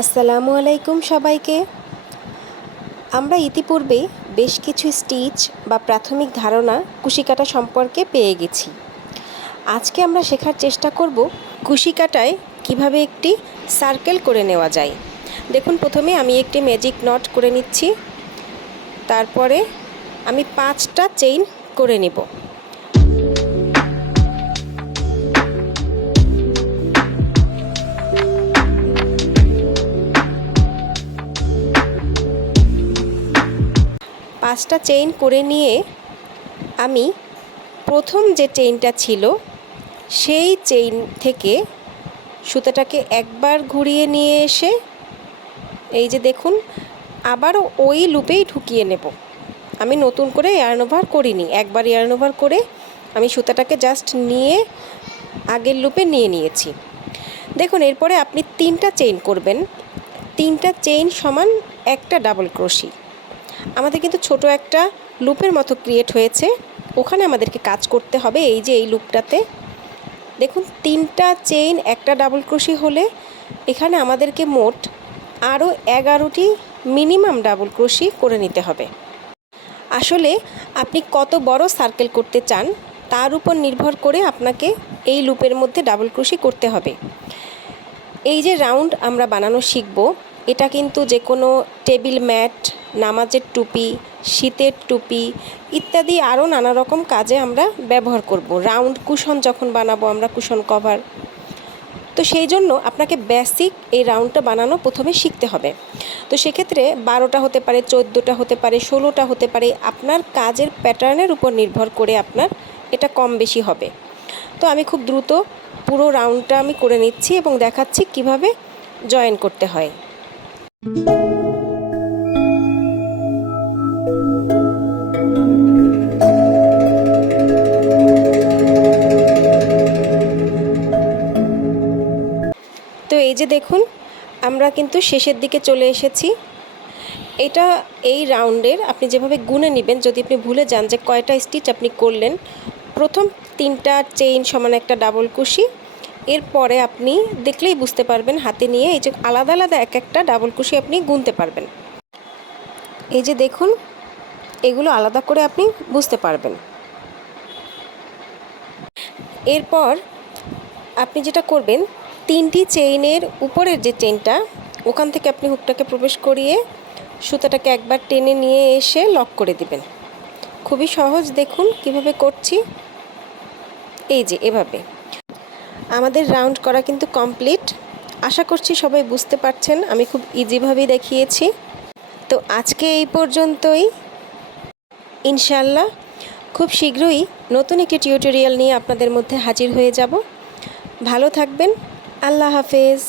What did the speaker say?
আসসালামু আলাইকুম সবাইকে। আমরা ইতিপূর্বে বেশ কিছু স্টিচ বা প্রাথমিক ধারণা কুশি কাটা সম্পর্কে পেয়ে গেছি। আজকে আমরা শেখার চেষ্টা করব কুশি কাটায় কীভাবে একটি সার্কেল করে নেওয়া যায়। দেখুন, প্রথমে আমি একটি ম্যাজিক নট করে নিচ্ছি। তারপরে আমি পাঁচটা চেইন করে নেব। পাঁচটা চেইন করে নিয়ে আমি প্রথম যে চেইনটা ছিল, সেই চেইন থেকে সুতাটাকে একবার ঘুরিয়ে নিয়ে এসে, এই যে দেখুন, আবারও ওই লুপেই ঢুকিয়ে নেব। আমি নতুন করে ইয়ার্ন ওভার করিনি। একবার ইয়ার্ন ওভার করে আমি সুতাটাকে জাস্ট নিয়ে আগের লুপে নিয়ে নিয়েছি। দেখুন, এরপরে আপনি তিনটা চেইন করবেন। তিনটা চেইন সমান একটা ডাবল ক্রোশি আমাদের কিন্তু ছোট একটা লুপের মতো ক্রিয়েট হয়েছে। ওখানে আমাদেরকে কাজ করতে হবে এই যে এই লুপটাতে। দেখুন, তিনটা চেইন একটা ডাবল ক্রোশি হলে এখানে আমাদেরকে মোট আরও এগারোটি মিনিমাম ডাবল ক্রোশি করে নিতে হবে। আসলে আপনি কত বড় সার্কেল করতে চান, তার উপর নির্ভর করে আপনাকে এই লুপের মধ্যে ডাবল ক্রোশি করতে হবে। এই যে রাউন্ড আমরা বানানো শিখব, এটা কিন্তু যে কোনো টেবিল ম্যাট নামাজের টুপি, শীতের টুপি ইত্যাদি আরও নানা রকম কাজে আমরা ব্যবহার করব। রাউন্ড কুশন যখন বানাবো আমরা কুশন কভার। তো সেই জন্য আপনাকে বেসিক এই রাউন্ডটা বানানো প্রথমে শিখতে হবে। তো সেক্ষেত্রে বারোটা হতে পারে, চোদ্দোটা হতে পারে, ষোলোটা হতে পারে, আপনার কাজের প্যাটার্নের উপর নির্ভর করে আপনার এটা কম বেশি হবে। তো আমি খুব দ্রুত পুরো রাউন্ডটা আমি করে নিচ্ছি এবং দেখাচ্ছি কীভাবে জয়েন করতে হয়। তো এই যে দেখুন, আমরা কিন্তু শেষের দিকে চলে এসেছি। এটা এই রাউন্ডের আপনি যেভাবে গুনে নেবেন, যদি আপনি ভুলে যান যে কয়টা স্টিচ আপনি করলেন, প্রথম তিনটা চেইন সমান একটা ডাবল কুশি, এরপরে আপনি দেখলেই বুঝতে পারবেন হাতে নিয়ে এই যে আলাদা আলাদা এক একটা ডাবল কুশি আপনি গুনতে পারবেন। এই যে দেখুন, এগুলো আলাদা করে আপনি বুঝতে পারবেন। এরপর আপনি যেটা করবেন তিনটি চেইনের উপরের যে চেইনটা ওখান থেকে আপনি হুকটাকে প্রবেশ করিয়ে সুতাটাকে একবার টেনে নিয়ে এসে লক করে দিবেন। খুবই সহজ, দেখুন কীভাবে করছি। এই যে, এভাবে। আমাদের রাউন্ড করা কিন্তু কমপ্লিট আশা করছি সবাই বুঝতে পারছেন, আমি খুব ইজিভাবেই দেখিয়েছি। তো আজকে এই পর্যন্তই। ইনশাল্লাহ খুব শীঘ্রই নতুন একটি টিউটোরিয়াল নিয়ে আপনাদের মধ্যে হাজির হয়ে যাব। ভালো থাকবেন। আল্লাহ হাফেজ।